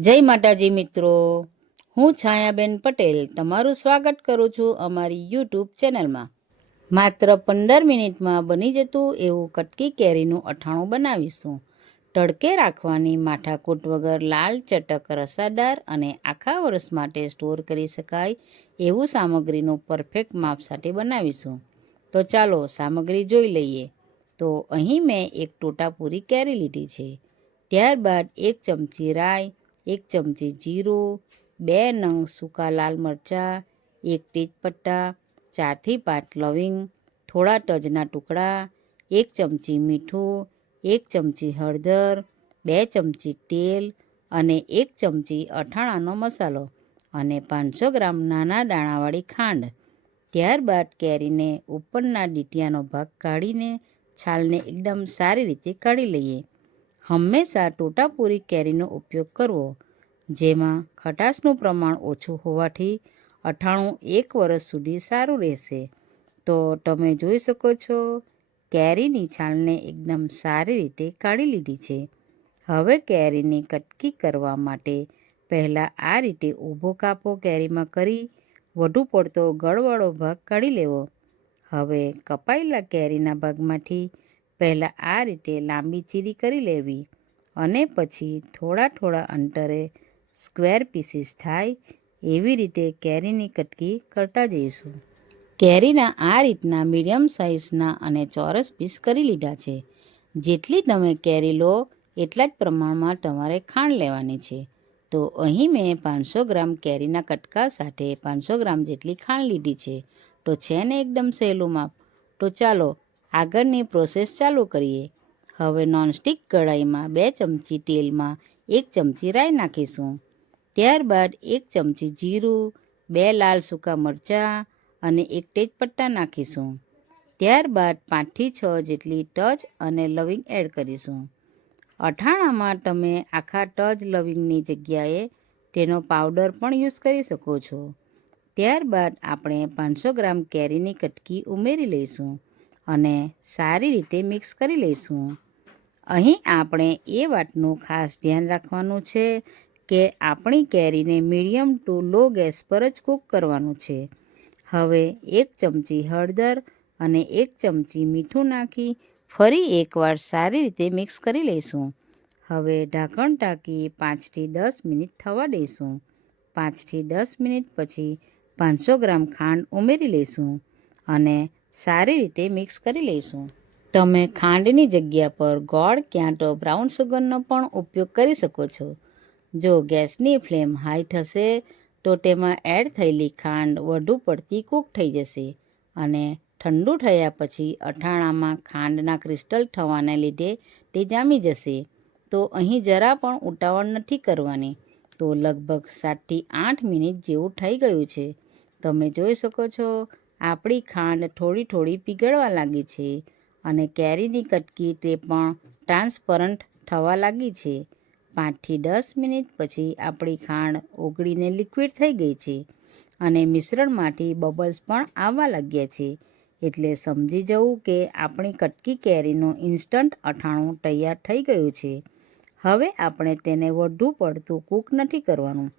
જય માતાજી મિત્રો, હું છાયાબેન પટેલ તમારું સ્વાગત કરું છું અમારી યુટ્યુબ ચેનલમાં. માત્ર પંદર મિનિટમાં બની જતું એવું કટકી કેરીનું અઠાણું બનાવીશું. તડકે રાખવાની માઠાકૂટ વગર લાલ ચટક રસાદાર અને આખા વર્ષ માટે સ્ટોર કરી શકાય એવું સામગ્રીનું પરફેક્ટ માપ સાથે બનાવીશું. તો ચાલો સામગ્રી જોઈ લઈએ. તો અહીં મેં એક ટોટાપૂરી કેરી લીધી છે. ત્યારબાદ એક ચમચી રાઈ એક ચમચી જીરું, બે નંગ સૂકા લાલ મરચાં, એક તેજપટ્ટા ચારથી પાંચ લવિંગ, થોડા તજના ટુકડા, એક ચમચી મીઠું, એક ચમચી હળદર, બે ચમચી તેલ અને એક ચમચી અઠાણાનો મસાલો અને પાંચસો ગ્રામ નાના દાણાવાળી ખાંડ. ત્યારબાદ કેરીને ઉપરના ડીટિયાનો ભાગ કાઢીને છાલને એકદમ સારી રીતે કાઢી લઈએ. હંમેશા ટોટાપૂરી કેરીનો ઉપયોગ કરવો. જેમાં ખટાશનું પ્રમાણ ઓછું હોવાથી અઠાણું એક વર્ષ સુધી સારું રહેશે. તો તમે જોઈ શકો છો, કેરીની છાલને એકદમ સારી રીતે કાઢી લીધી છે. હવે કેરીની કટકી કરવા માટે પહેલાં આ રીતે ઊભો કાપો કેરીમાં કરી, વધુ પડતો ગળવાળો ભાગ કાઢી લેવો. હવે કપાયેલા કેરીના ભાગમાંથી પહેલાં આ રીતે લાંબી ચીરી કરી લેવી અને પછી થોડા થોડા અંતરે સ્ક્વેર પીસીસ થાય એવી રીતે કેરીની કટકી કરતા જઈશું. કેરીના આ રીતના મીડિયમ સાઇઝના અને ચોરસ પીસ કરી લીધા છે. જેટલી તમે કેરી લો, એટલા જ પ્રમાણમાં તમારે ખાંડ લેવાની છે. તો અહીં મેં પાંચસો ગ્રામ કેરીના કટકા સાથે પાંચસો ગ્રામ જેટલી ખાંડ લીધી છે. તો છે ને એકદમ સહેલું માપ? તો ચાલો આગળની પ્રોસેસ ચાલુ કરીએ. હવે નોનસ્ટિક કઢાઈમાં બે ચમચી તેલમાં એક ચમચી રાઈ નાખીશું. ત્યારબાદ એક ચમચી જીરું, બે લાલ સૂકા મરચાં અને એક તેજપત્તા નાખીશું. ત્યારબાદ પાંચથી છ જેટલી ટચ અને લવિંગ એડ કરીશું. અઠાણામાં તમે આખા ટચ લવિંગની જગ્યાએ તેનો પાવડર પણ યુઝ કરી શકો છો. ત્યારબાદ આપણે પાંચસો ગ્રામ કેરીની કટકી ઉમેરી લઈશું. અને સારી રીતે મિક્સ કરી લઈશું. અહીં આપણે એ વાતનું ખાસ ધ્યાન રાખવાનું છે કે આપણી કેરીને મીડિયમ ટુ લો ગેસ પર જ કૂક કરવાનું છે. હવે એક ચમચી હળદર અને એક ચમચી મીઠું નાખી ફરી એકવાર સારી રીતે મિક્સ કરી લઈશું. હવે ઢાંકણ ઢાંકી પાંચથી દસ મિનિટ થવા દઈશું. પાંચથી દસ મિનિટ પછી પાંચસો ગ્રામ ખાંડ ઉમેરી લઈશું અને સારી રીતે મિક્સ કરી લઈશું. તમે ખાંડની જગ્યા પર ગોળ ક્યાં તો બ્રાઉન સુગરનો પણ ઉપયોગ કરી શકો છો. જો ગેસની ફ્લેમ હાઈ થશે, તો તેમાં એડ થયેલી ખાંડ વધુ પડતી કૂક થઈ જશે અને ઠંડુ થયા પછી અઠાણામાં ખાંડના ક્રિસ્ટલ થવાને લીધે તે જામી જશે. તો અહીં જરા પણ ઉતાવળ નથી કરવાની. તો લગભગ સાતથી આઠ મિનિટ જેવું થઈ ગયું છે. તમે જોઈ શકો છો આપણી ખાંડ થોડી થોડી પીગળવા લાગી છે અને કેરીની કટકી તે પણ ટ્રાન્સપરન્ટ થવા લાગી છે. પાંચથી દસ મિનિટ પછી આપણી ખાંડ ઓગળીને લિક્વિડ થઈ ગઈ છે અને મિશ્રણમાંથી બબલ્સ પણ આવવા લાગ્યા છે. એટલે સમજી જવું કે આપણી કટકી કેરીનું ઇન્સ્ટન્ટ અઠાણું તૈયાર થઈ ગયું છે. હવે આપણે તેને વધુ પડતું કૂક નથી કરવાનું.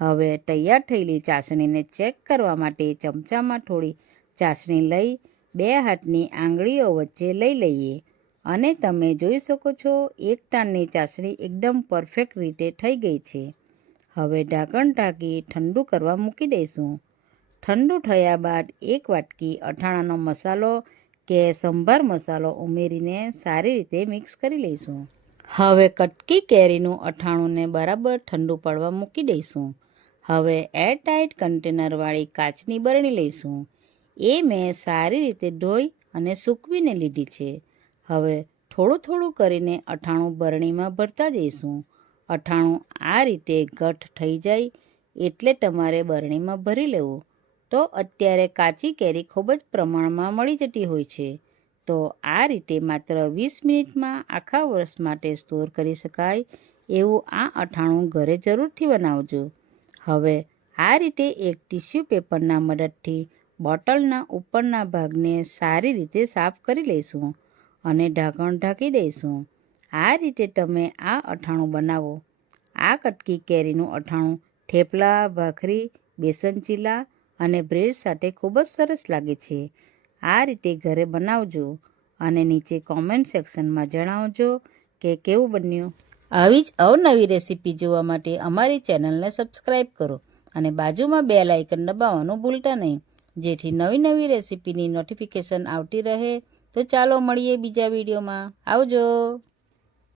હવે તૈયાર થયેલી ચાસણીને ચેક કરવા માટે ચમચામાં થોડી ચાસણી લઈ બે હાથની આંગળીઓ વચ્ચે લઈ લઈએ. અને તમે જોઈ શકો છો, એક ટાણની ચાસણી એકદમ પરફેક્ટ રીતે થઈ ગઈ છે. હવે ઢાંકણ ઢાંકી ઠંડુ કરવા મૂકી દઈશું. ઠંડુ થયા બાદ એક વાટકી અઠાણાનો મસાલો કે સંભાર મસાલો ઉમેરીને સારી રીતે મિક્સ કરી લઈશું. હવે કટકી કેરીનું અઠાણુંને બરાબર ઠંડુ પડવા મૂકી દઈશું. હવે એરટાઇટ કન્ટેનરવાળી કાચની બરણી લઈશું. એ મેં સારી રીતે ધોઈ અને સૂકવીને લીધી છે. હવે થોડું થોડું કરીને અઠાણું બરણીમાં ભરતા જઈશું. અઠાણું આ રીતે ઘટ થઈ જાય એટલે તમારે બરણીમાં ભરી લેવું. તો અત્યારે કાચી કેરી ખૂબ જ પ્રમાણમાં મળી જતી હોય છે. તો આ રીતે માત્ર વીસ મિનિટમાં આખા વર્ષ માટે સ્ટોર કરી શકાય એવું આ અઠાણું ઘરે જરૂરથી બનાવજો. હવે આ રીતે એક ટીશ્યુ પેપરના મદદથી બોટલના ઉપરના ભાગને સારી રીતે સાફ કરી લઈશું અને ઢાંકણ ઢાંકી દઈશું. આ રીતે તમે આ અઠાણું બનાવો. આ કટકી કેરીનું અઠાણું થેપલા, ભાખરી, બેસન ચીલા અને બ્રેડ સાથે ખૂબ જ સરસ લાગે છે. આ રીતે ઘરે બનાવજો અને નીચે કોમેન્ટ સેક્શનમાં જણાવજો કે કેવું બન્યું. આવી જ અવનવી રેસીપી જોવા માટે અમારી ચેનલને સબસ્ક્રાઈબ કરો અને બાજુમાં બે લાઇકન દબાવવાનું ભૂલતા નહીં. જેથી નવી નવી રેસીપીની નોટિફિકેશન આવતી રહે. તો ચાલો મળીએ બીજા વિડીયોમાં. આવજો.